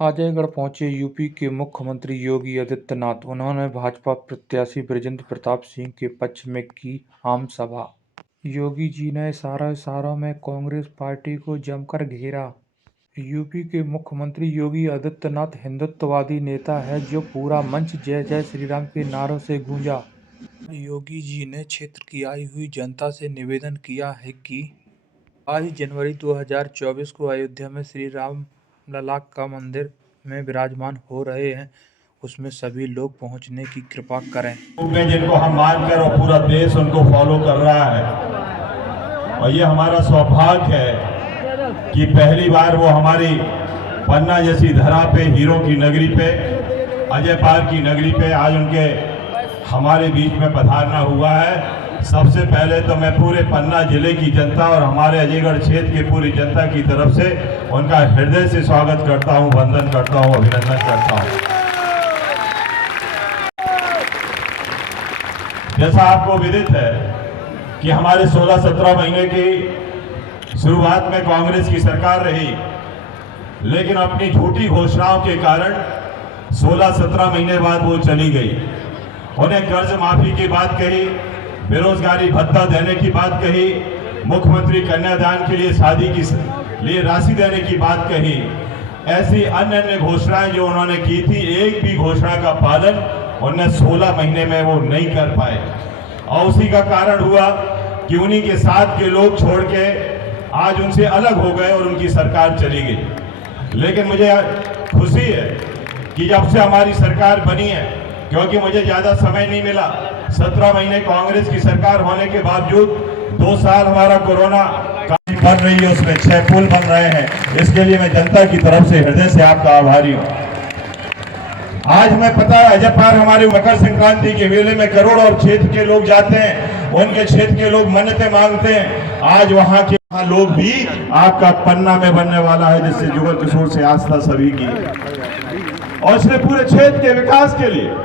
अजयगढ़ पहुंचे यूपी के मुख्यमंत्री योगी आदित्यनाथ। उन्होंने भाजपा प्रत्याशी बृजेंद्र प्रताप सिंह के पक्ष में की आम सभा। योगी जी ने इशारों में कांग्रेस पार्टी को जमकर घेरा। यूपी के मुख्यमंत्री योगी आदित्यनाथ हिंदुत्ववादी नेता है जो पूरा मंच जय जय श्री राम के नारों से गूंजा। योगी जी ने क्षेत्र की आई हुई जनता से निवेदन किया है कि 22 जनवरी 2024 को अयोध्या में श्री राम लला का मंदिर में विराजमान हो रहे हैं, उसमें सभी लोग पहुंचने की कृपा करें। जिनको हम मानकर और पूरा देश उनको फॉलो कर रहा है, और ये हमारा सौभाग्य है कि पहली बार वो हमारी पन्ना जैसी धरा पे, हीरों की नगरी पे, अजय पार की नगरी पे आज उनके हमारे बीच में पधारना हुआ है। सबसे पहले तो मैं पूरे पन्ना जिले की जनता और हमारे अजयगढ़ क्षेत्र की पूरी जनता की तरफ से उनका हृदय से स्वागत करता हूं, वंदन करता हूं, अभिनंदन करता हूं। जैसा आपको विदित है कि हमारे 16-17 महीने की शुरुआत में कांग्रेस की सरकार रही, लेकिन अपनी झूठी घोषणाओं के कारण 16-17 महीने बाद वो चली गई। उन्हें कर्ज माफी की बात कही, बेरोजगारी भत्ता देने की बात कही, मुख्यमंत्री कन्यादान के लिए शादी की लिए राशि देने की बात कही। ऐसी अन्य अन्य घोषणाएं जो उन्होंने की थी, एक भी घोषणा का पालन उन्हें 16 महीने में वो नहीं कर पाए, और उसी का कारण हुआ कि उन्हीं के साथ के लोग छोड़ के आज उनसे अलग हो गए और उनकी सरकार चली गई। लेकिन मुझे खुशी है कि जब से हमारी सरकार बनी है, क्योंकि मुझे ज्यादा समय नहीं मिला, 17 महीने कांग्रेस की सरकार होने के बावजूद 2 साल हमारा कोरोना बन रही है, उसमें 6 पुल बन रहे हैं। इसके लिए मैं जनता की तरफ से हृदय से आपका आभारी हूं। आज मैं पता है अजय पार हमारे मकर संक्रांति के मेले में करोड़ और क्षेत्र के लोग जाते हैं, उनके क्षेत्र के लोग मन्नतें मांगते हैं। आज वहां के लोग भी आपका पन्ना में बनने वाला है, जिससे जुगल किशोर से आस्था सभी की, और इसलिए पूरे क्षेत्र के विकास के लिए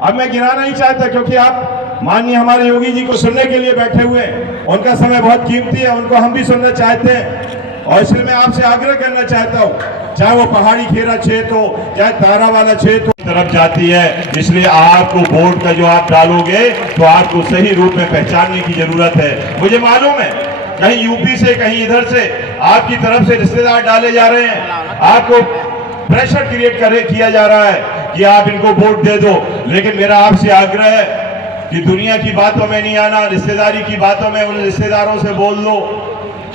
अब मैं गिनाना नहीं चाहता, क्योंकि आप माननीय हमारे योगी जी को सुनने के लिए बैठे हुए हैं। उनका समय बहुत कीमती है, उनको हम भी सुनना चाहते हैं, और इसलिए मैं आपसे आग्रह करना चाहता हूं, चाहे वो पहाड़ी खेरा क्षेत्र हो, चाहे तारा वाला क्षेत्र हो, तरफ जाती है। इसलिए आपको वोट का जो आप डालोगे तो आपको सही रूप में पहचानने की जरूरत है। मुझे मालूम है कहीं यूपी से, कहीं इधर से आपकी तरफ से रिश्तेदार डाले जा रहे हैं, आपको प्रेशर क्रिएट किया जा रहा है कि आप इनको वोट दे दो। लेकिन मेरा आपसे आग्रह है कि दुनिया की बातों में नहीं आना, रिश्तेदारी की बातों में उन रिश्तेदारों से बोल दो।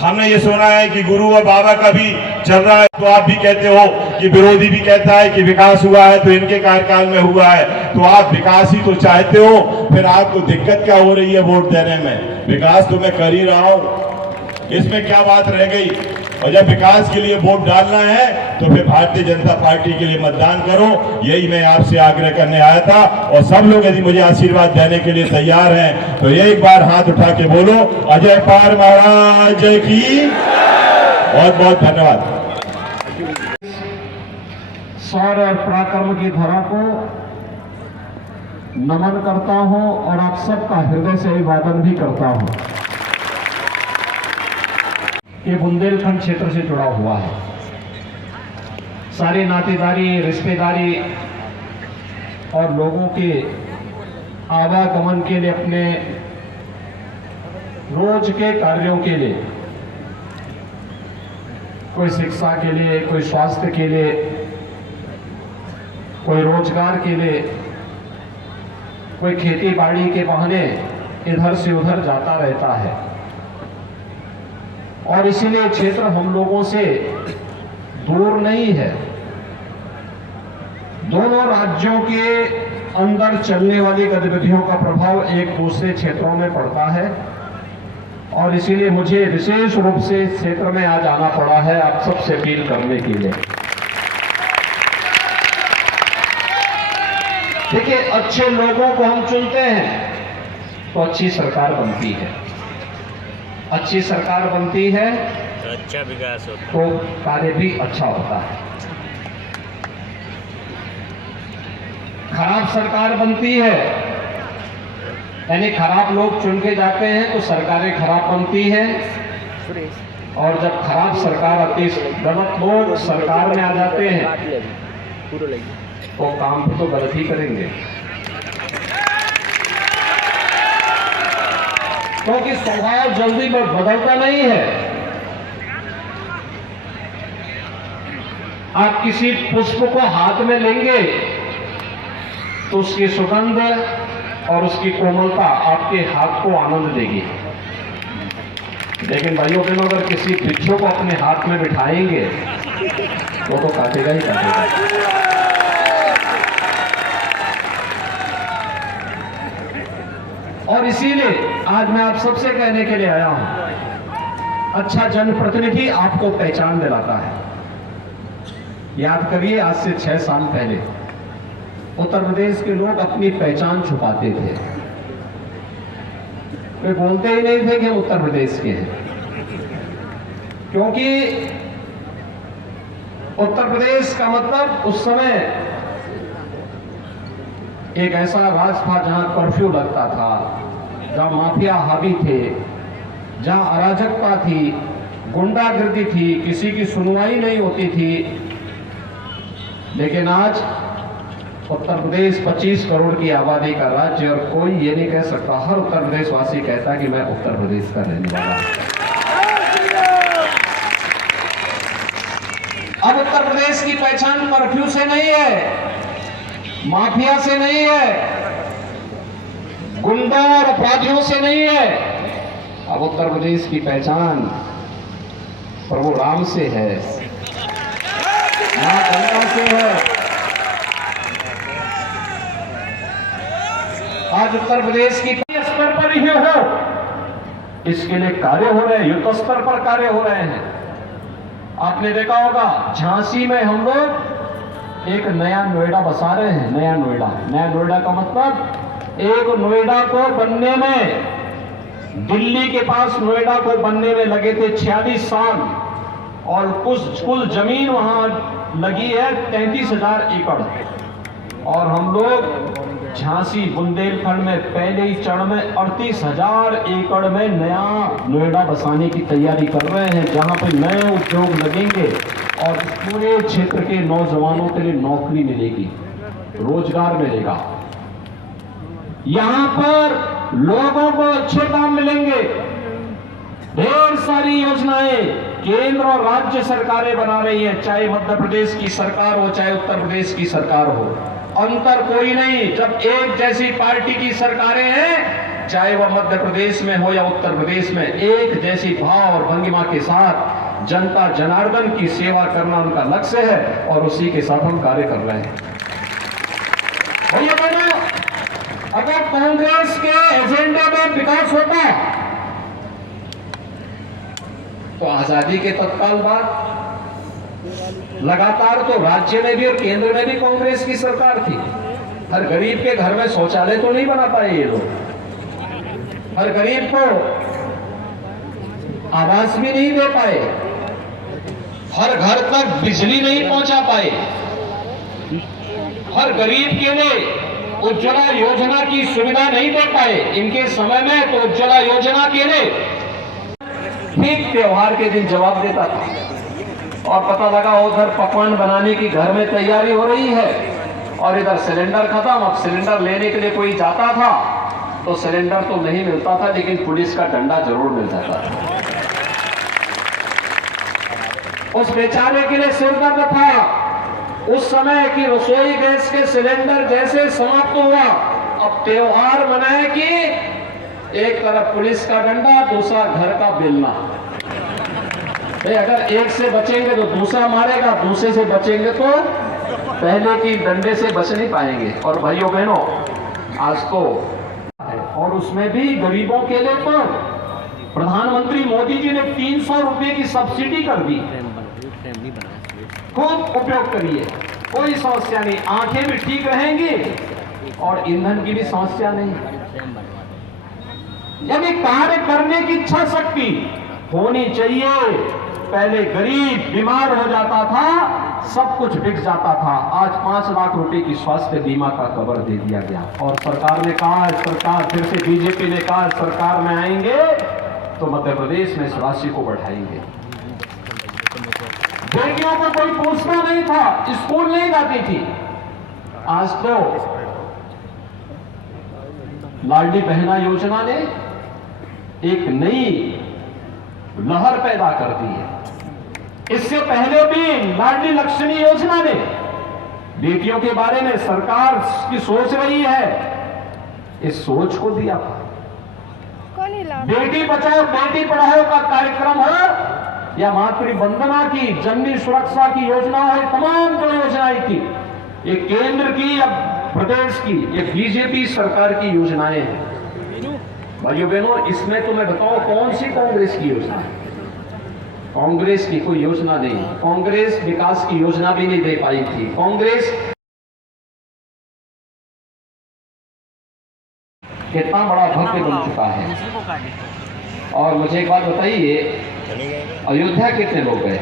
हमने ये सुना है कि गुरु और बाबा का भी चल रहा है, तो आप भी कहते हो कि विरोधी भी कहता है कि विकास हुआ है तो इनके कार्यकाल में हुआ है, तो आप विकास ही तो चाहते हो, फिर आपको दिक्कत क्या हो रही है वोट देने में? विकास तो मैं कर ही रहा हूं, इसमें क्या बात रह गई? और जब विकास के लिए वोट डालना है तो फिर भारतीय जनता पार्टी के लिए मतदान करो। यही मैं आपसे आग्रह करने आया था, और सब लोग यदि मुझे आशीर्वाद देने के लिए तैयार हैं तो एक बार हाथ उठा के बोलो अजय पार महाराज की। बहुत बहुत धन्यवाद। शौर्य और पराक्रम की धरा को नमन करता हूं, और आप सबका हृदय से अभिवादन भी करता हूं। ये बुंदेलखंड क्षेत्र से जुड़ा हुआ है। सारी नातेदारी, रिश्तेदारी और लोगों के आवागमन के लिए, अपने रोज के कार्यों के लिए, कोई शिक्षा के लिए, कोई स्वास्थ्य के लिए, कोई रोजगार के लिए, कोई खेती बाड़ी के बहाने इधर से उधर जाता रहता है। और इसीलिए क्षेत्र हम लोगों से दूर नहीं है। दोनों राज्यों के अंदर चलने वाली गतिविधियों का प्रभाव एक दूसरे क्षेत्रों में पड़ता है, और इसीलिए मुझे विशेष रूप से इस क्षेत्र में आज आना पड़ा है आप सबसे अपील करने के लिए। देखिए, अच्छे लोगों को हम चुनते हैं तो अच्छी सरकार बनती है, अच्छी सरकार बनती है तो अच्छा विकास होता है, तो कार्य भी अच्छा होता है। खराब सरकार बनती है, यानी खराब लोग चुन के जाते हैं तो सरकारें खराब बनती है, और जब खराब सरकार आती, गलत लोग सरकार में आ जाते हैं तो काम तो गलत ही करेंगे, क्योंकि स्वभाव जल्दी बदलता नहीं है। आप किसी पुष्प को हाथ में लेंगे तो उसकी सुगंध और उसकी कोमलता आपके हाथ को आनंद देगी, लेकिन भाइयों बहनों अगर किसी वृक्षों को अपने हाथ में बिठाएंगे तो काटेगा ही काटेगा। और इसीलिए आज मैं आप सबसे कहने के लिए आया हूं, अच्छा जनप्रतिनिधि आपको पहचान दिलाता है। याद करिए, आज से 6 साल पहले उत्तर प्रदेश के लोग अपनी पहचान छुपाते थे, वे बोलते ही नहीं थे कि हम उत्तर प्रदेश के हैं, क्योंकि उत्तर प्रदेश का मतलब उस समय एक ऐसा राज था जहां कर्फ्यू लगता था, जहां माफिया हावी थे, जहां अराजकता थी, गुंडागर्दी थी, किसी की सुनवाई नहीं होती थी। लेकिन आज उत्तर प्रदेश 25 करोड़ की आबादी का राज्य, और कोई ये नहीं कह सकता, हर उत्तर प्रदेश वासी कहता कि मैं उत्तर प्रदेश का रहने वाला हूं। अब उत्तर प्रदेश की पहचान कर्फ्यू से नहीं है, माफिया से नहीं है, गुंडों और अपराधियों से नहीं है। अब उत्तर प्रदेश की पहचान प्रभु राम से है, मां गंगा से है। आज उत्तर प्रदेश की स्तर पर ही हो, इसके लिए कार्य हो रहे हैं, युद्ध स्तर पर कार्य हो रहे हैं। आपने देखा होगा झांसी में हम लोग एक नया नोएडा बसा रहे हैं। नया नोएडा का मतलब, एक नोएडा को बनने में, दिल्ली के पास नोएडा को बनने में लगे थे 46 साल, और कुल जमीन वहां लगी है 33,000 एकड़। और हम लोग झांसी बुंदेलखंड में पहले ही चरण में 38,000 एकड़ में नया नोएडा बसाने की तैयारी कर रहे हैं, जहां पर नए उद्योग लगेंगे और पूरे क्षेत्र के नौजवानों के लिए नौकरी मिलेगी, रोजगार मिलेगा। यहां पर लोगों को अच्छे काम मिलेंगे। ढेर सारी योजनाएं केंद्र और राज्य सरकारें बना रही है, चाहे मध्य प्रदेश की सरकार हो, चाहे उत्तर प्रदेश की सरकार हो, अंतर कोई नहीं। जब एक जैसी पार्टी की सरकारें हैं, चाहे वह मध्य प्रदेश में हो या उत्तर प्रदेश में, एक जैसी भाव और भंगिमा के साथ जनता जनार्दन की सेवा करना उनका लक्ष्य है, और उसी के साथ हम कार्य कर रहे हैं। भैया बहनों, अगर कांग्रेस के एजेंडे में विकास होता तो आजादी के तत्काल बाद लगातार तो राज्य में भी और केंद्र में भी कांग्रेस की सरकार थी। हर गरीब के घर में शौचालय तो नहीं बना पाए ये लोग, हर गरीब को आवास भी नहीं दे पाए, हर घर तक बिजली नहीं पहुंचा पाए, हर गरीब के लिए उज्ज्वला योजना की सुविधा नहीं दे पाए। इनके समय में तो उज्ज्वला योजना के लिए ठीक त्योहार के दिन जवाब देता था, और पता लगा उधर पकवान बनाने की घर में तैयारी हो रही है, और इधर सिलेंडर खत्म। अब सिलेंडर लेने के लिए कोई जाता था तो सिलेंडर तो नहीं मिलता था, लेकिन पुलिस का डंडा जरूर मिल जाता था। उस बेचारे के लिए सिरदर्द था उस समय कि रसोई गैस के सिलेंडर जैसे समाप्त हुआ, अब त्योहार मनाए कि एक तरफ पुलिस का डंडा, दूसरा घर का बेलना। अगर एक से बचेंगे तो दूसरा मारेगा, दूसरे से बचेंगे तो पहले की डंडे से बच नहीं पाएंगे। और भाइयों बहनों, आज तो और उसमें भी गरीबों के लिए तो प्रधानमंत्री मोदी जी ने 300 रुपए की सब्सिडी कर दी। खूब उपयोग करिए, कोई समस्या नहीं, आंखें भी ठीक रहेंगी और ईंधन की भी समस्या नहीं। यानी कार्य करने की इच्छा शक्ति होनी चाहिए। पहले गरीब बीमार हो जाता था, सब कुछ बिक जाता था, आज 5 लाख रुपए की स्वास्थ्य बीमा का कवर दे दिया गया। और सरकार ने कहा, सरकार फिर से बीजेपी ने कहा सरकार में आएंगे तो मध्य प्रदेश में इस राशि को बढ़ाएंगे। बेटियों को कोई पूछना नहीं था, स्कूल नहीं जाती थी। आज तो लाडली बहना योजना ने एक नई लहर पैदा कर दी है। इससे पहले भी लाडली लक्ष्मी योजना ने बेटियों के बारे में सरकार की सोच रही है, इस सोच को दिया। बेटी बचाओ बेटी पढ़ाओ का कार्यक्रम हो या मातृ वंदना की, जननी सुरक्षा की योजना हो, तमाम जो योजनाएं थी, ये केंद्र की या प्रदेश की, ये बीजेपी सरकार की योजनाएं हैं। भाइयों बहनों, इसमें तो मैं बताऊं कौन सी कांग्रेस की योजना है? कांग्रेस की कोई योजना नहीं। कांग्रेस विकास की योजना भी नहीं दे पाई थी। कांग्रेस कितना बड़ा भव्य बन चुका है। और मुझे एक बात बताइए, अयोध्या कितने लोग गए?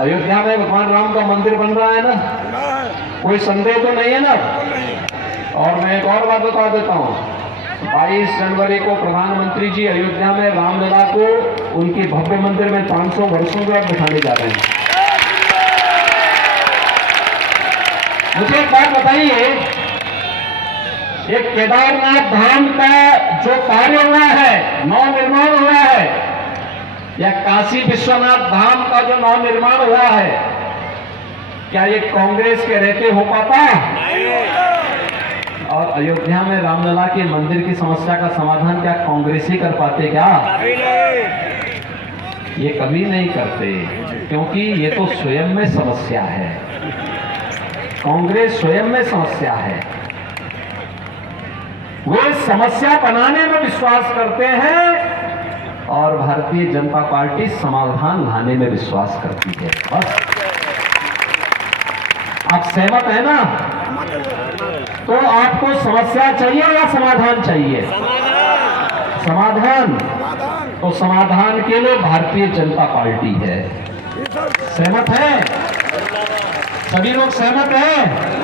अयोध्या में भगवान राम का मंदिर बन रहा है ना, कोई संदेह तो नहीं है ना। और मैं एक और बात बता देता हूं, 22 जनवरी को प्रधानमंत्री जी अयोध्या में रामलला को उनके भव्य मंदिर में 500 वर्षों के बाद बिठाने जा रहे हैं। मुझे एक बात बताइए, एक केदारनाथ धाम का जो कार्य हुआ है, नव निर्माण हुआ है, या काशी विश्वनाथ धाम का जो नव निर्माण हुआ है, क्या ये कांग्रेस के रहते हो पाता? और अयोध्या में रामलला के मंदिर की समस्या का समाधान क्या कांग्रेस ही कर पाते क्या? ये कभी नहीं करते, क्योंकि ये तो स्वयं में समस्या है। कांग्रेस स्वयं में समस्या है। वे समस्या बनाने में विश्वास करते हैं और भारतीय जनता पार्टी समाधान लाने में विश्वास करती है। बस आप सहमत है ना? तो आपको समस्या चाहिए या समाधान चाहिए? समाधान। तो समाधान के लिए भारतीय जनता पार्टी है। सहमत है? सभी लोग सहमत हैं?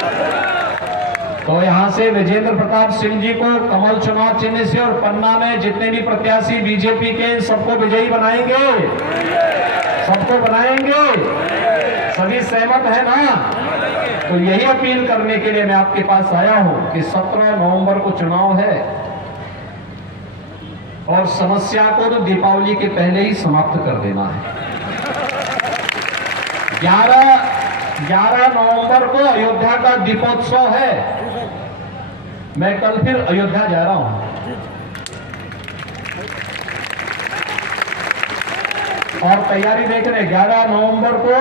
तो यहां से विजेंद्र प्रताप सिंह जी को कमल चुनाव चिन्ह से और पन्ना में जितने भी प्रत्याशी बीजेपी के, सबको विजयी बनाएंगे, सबको बनाएंगे। सभी सहमत है ना? तो यही अपील करने के लिए मैं आपके पास आया हूं कि 17 नवंबर को चुनाव है और समस्या को तो दीपावली के पहले ही समाप्त कर देना है। 11 नवंबर को अयोध्या का दीपोत्सव है। मैं कल फिर अयोध्या जा रहा हूं और तैयारी देख रहे हैं। 11 नवंबर को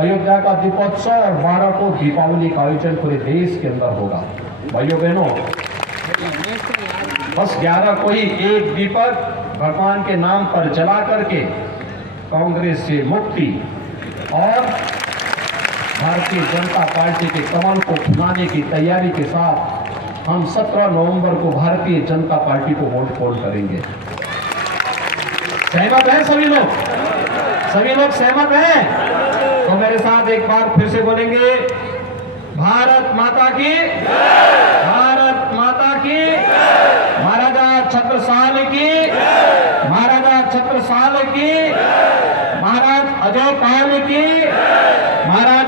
अयोध्या का दीपोत्सव और 12 को दीपावली का आयोजन पूरे देश के अंदर होगा। भाइयों बहनों, बस 11 को ही एक दीपक भगवान के नाम पर जला करके कांग्रेस से मुक्ति और भारतीय जनता पार्टी के कमल को फुलाने की तैयारी के साथ हम 17 नवंबर को भारतीय जनता पार्टी को वोट पोल करेंगे। सहमत हैं सभी लोग? सभी लोग सहमत हैं? तो मेरे साथ एक बार फिर से बोलेंगे, भारत माता की, भारत माता की, महाराजा छत्रसाल की, महाराजा छत्रसाल की, महाराज अजय पाल की, महाराज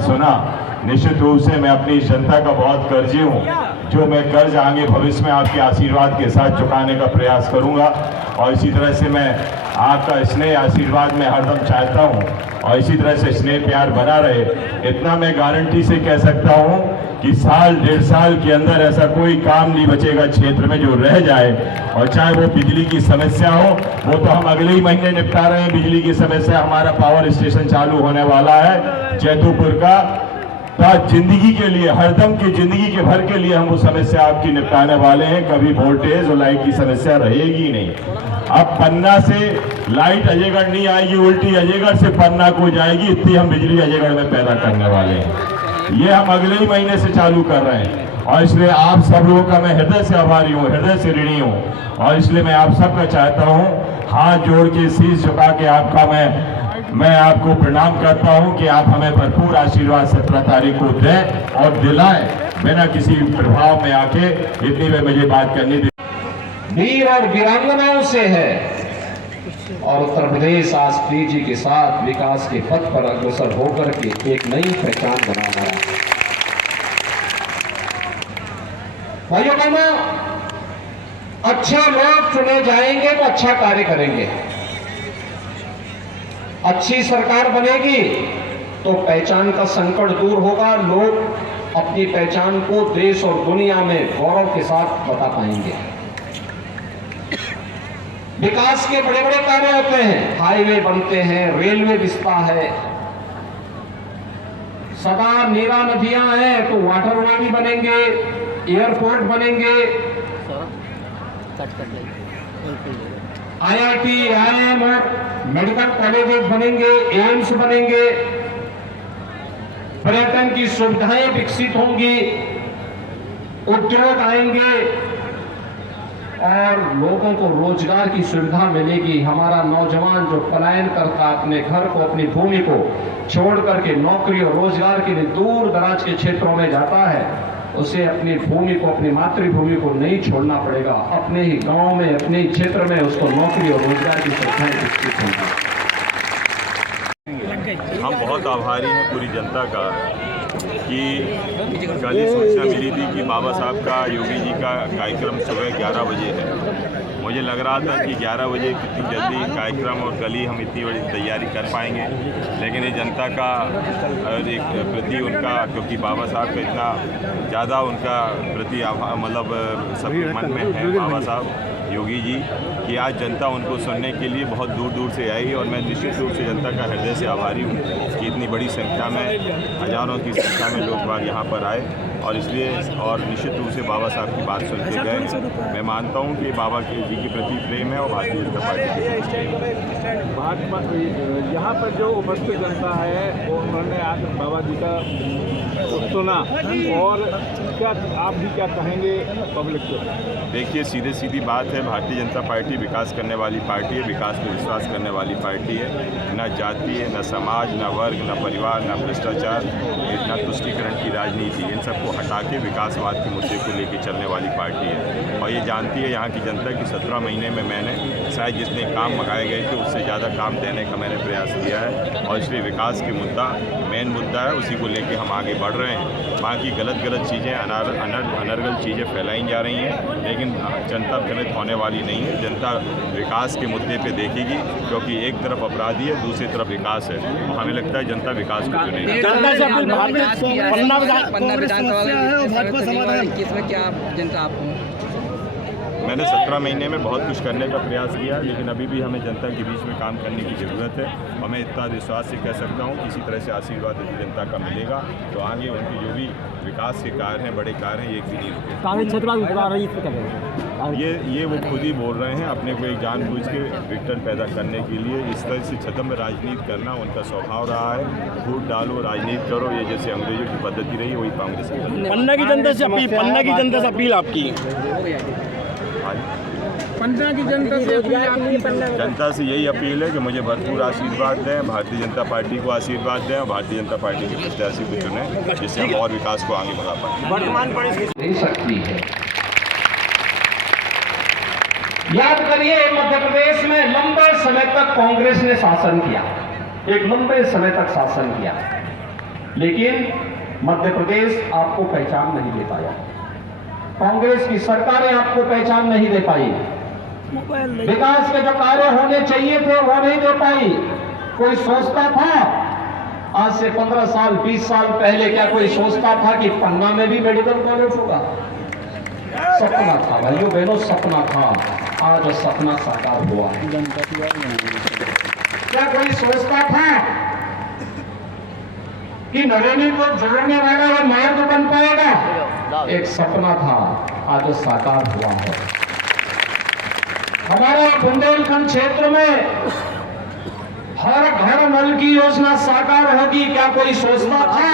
सुना। निश्चित रूप से मैं अपनी जनता का बहुत कर्जी हूँ, जो मैं कर्ज आगे भविष्य में आपके आशीर्वाद के साथ चुकाने का प्रयास करूँगा। और इसी तरह से मैं आपका स्नेह आशीर्वाद में हरदम चाहता हूँ और इसी तरह से स्नेह प्यार बना रहे। इतना मैं गारंटी से कह सकता हूँ कि साल 1.5 साल के अंदर ऐसा कोई काम नहीं बचेगा क्षेत्र में जो रह जाए। और चाहे वो बिजली की समस्या हो, वो तो हम अगले ही महीने निपटा रहे हैं। बिजली की समस्या, हमारा पावर स्टेशन चालू होने वाला है जैतूपुर का, जिंदगी के लिए, हरदम की जिंदगी के भर के लिए हम वो समस्या आपकी निपटाने वाले हैं। कभी वोल्टेज और लाइट की समस्या रहेगी नहीं। अब पन्ना से लाइट अजयगढ़ नहीं आएगी, उल्टी अजयगढ़ से पन्ना को जाएगी। इतनी हम बिजली अजयगढ़ में पैदा करने वाले हैं। ये हम अगले ही महीने से चालू कर रहे हैं और इसलिए आप सब लोगों का मैं हृदय से आभारी हूँ, हृदय से ऋणी हूँ। और इसलिए मैं आप सबका चाहता हूँ, हाथ जोड़ के शीश झुका के आपका मैं आपको प्रणाम करता हूं कि आप हमें भरपूर आशीर्वाद 17 तारीख को दें और दिलाएं, बिना किसी प्रभाव में आके। इतनी में मुझे बात करनी थी। वीर और वीरांगनाओं से है और उत्तर प्रदेश आज तेजी के साथ विकास के पथ पर अग्रसर होकर के एक नई पहचान बना रहा है। भाइयों बहनों, अच्छे लोग चुने जाएंगे तो अच्छा कार्य करेंगे। अच्छी सरकार बनेगी तो पहचान का संकट दूर होगा, लोग अपनी पहचान को देश और दुनिया में गौरव के साथ बता पाएंगे। विकास के बड़े बड़े कार्य होते हैं, हाईवे बनते हैं, रेलवे बिस्ता है, सदा नीरा नदियां हैं तो वाटरवे भी बनेंगे, एयरपोर्ट बनेंगे, IIT, IIM और मेडिकल कॉलेजेस बनेंगे, एम्स बनेंगे, पर्यटन की सुविधाएं विकसित होंगी, उद्योग आएंगे और लोगों को रोजगार की सुविधा मिलेगी। हमारा नौजवान जो पलायन करता अपने घर को, अपनी भूमि को छोड़ करके नौकरी और रोजगार के लिए दूर दराज के क्षेत्रों में जाता है, उसे अपनी भूमि को, अपनी मातृभूमि को नहीं छोड़ना पड़ेगा। अपने ही गांव में, अपने ही क्षेत्र में उसको नौकरी और रोजगार की सुविधाएं विकसित होंगी। हम बहुत आभारी हैं पूरी जनता का कि कल ही सूचना मिली थी कि बाबा साहब का, योगी जी का कार्यक्रम सुबह 11 बजे है। मुझे लग रहा था कि 11 बजे कितनी जल्दी कार्यक्रम और कल ही हम इतनी बड़ी तैयारी कर पाएंगे, लेकिन ये जनता का एक प्रति उनका, क्योंकि बाबा साहब का इतना ज़्यादा उनका प्रति मतलब सबके मन में है बाबा साहब योगी जी, कि आज जनता उनको सुनने के लिए बहुत दूर दूर से आई और मैं निश्चित रूप से जनता का हृदय से आभारी हूँ कि इतनी बड़ी संख्या में, हज़ारों की संख्या में लोग बाग यहाँ पर आए और इसलिए और निश्चित रूप से बाबा साहब की बात सुन के गए। मैं मानता हूँ कि बाबा के जी के प्रति प्रेम है और भारतीय जनता पार्टी के प्रति प्रेम है। भाजपा यहाँ पर जो उपस्थित जनता है वो उन्होंने आज बाबा जी का सुना और क्या आप भी क्या कहेंगे पब्लिक को? देखिए, सीधे सीधी बात है, भारतीय जनता पार्टी विकास करने वाली पार्टी है, विकास में विश्वास करने वाली पार्टी है। न जाति है, न समाज, न वर्ग, न परिवार, न भ्रष्टाचार, न तुष्टीकरण की राजनीति, इन सबको हटा के विकासवाद के मुद्दे को लेकर चलने वाली पार्टी है। और ये जानती है यहाँ की जनता कि 17 महीने में मैंने शायद जितने काम मंगाए गए थे उससे ज़्यादा काम देने का मैंने प्रयास किया है और इसलिए विकास के मुद्दा मेन मुद्दा है, उसी को लेकर हम आगे बढ़ रहे हैं। बाकी गलत चीज़ें, अनर्गल चीज़ें फैलाई जा रही हैं, लेकिन जनता भ्रमित होने वाली नहीं है। जनता विकास के मुद्दे पे देखेगी, क्योंकि एक तरफ अपराधी है, दूसरी तरफ विकास है और हमें लगता है जनता विकास को चुनेगी। मैंने 17 महीने में बहुत कुछ करने का प्रयास किया, लेकिन अभी भी हमें जनता के बीच में काम करने की ज़रूरत है और मैं इतना विश्वास से कह सकता हूँ किसी तरह से आशीर्वाद यदि जनता का मिलेगा तो आगे उनकी जो भी विकास के कार्य हैं, बड़े कार्य हैं, ये एक भी नहीं रुके। ये वो खुद ही बोल रहे हैं, अपने को एक जानबूझ के विघटन पैदा करने के लिए इस तरह से छद्म राजनीति करना उनका स्वभाव रहा है। फूट डालो, राजनीति करो, ये जैसे अंग्रेजों की पद्धति रही, वही कांग्रेस की। पन्ना की जनता से अपील आपकी, पन्ना की जनता से यही अपील है कि मुझे भरपूर आशीर्वाद दें, भारतीय जनता पार्टी को आशीर्वाद दें और भारतीय जनता पार्टी के प्रत्याशी को चुनें, जिससे हम और विकास को आगे बढ़ा पाएं। वर्तमान परिस्थिति नहीं सकती है। याद करिए, मध्य प्रदेश में लंबे समय तक कांग्रेस ने शासन किया, एक लंबे समय तक शासन किया, लेकिन मध्य प्रदेश आपको पहचान नहीं दे पाया। कांग्रेस की सरकारें आपको पहचान नहीं दे पाई। विकास के जो कार्य होने चाहिए थे वो नहीं दे पाई। कोई सोचता था आज से 15 साल 20 साल पहले, क्या कोई सोचता था कि पन्ना में भी मेडिकल कॉलेज होगा? सपना था भाइयों बहनों, सपना था। आज वो सपना साकार हुआ। क्या कोई सोचता था कि नरेंद्र को जोड़ने वाला वो मार्ग बन पाएगा? एक सपना था, आज वो साकार हुआ है। हमारे बुंदेलखंड क्षेत्र में हर घर नल की योजना साकार होगी, क्या कोई सोचता था?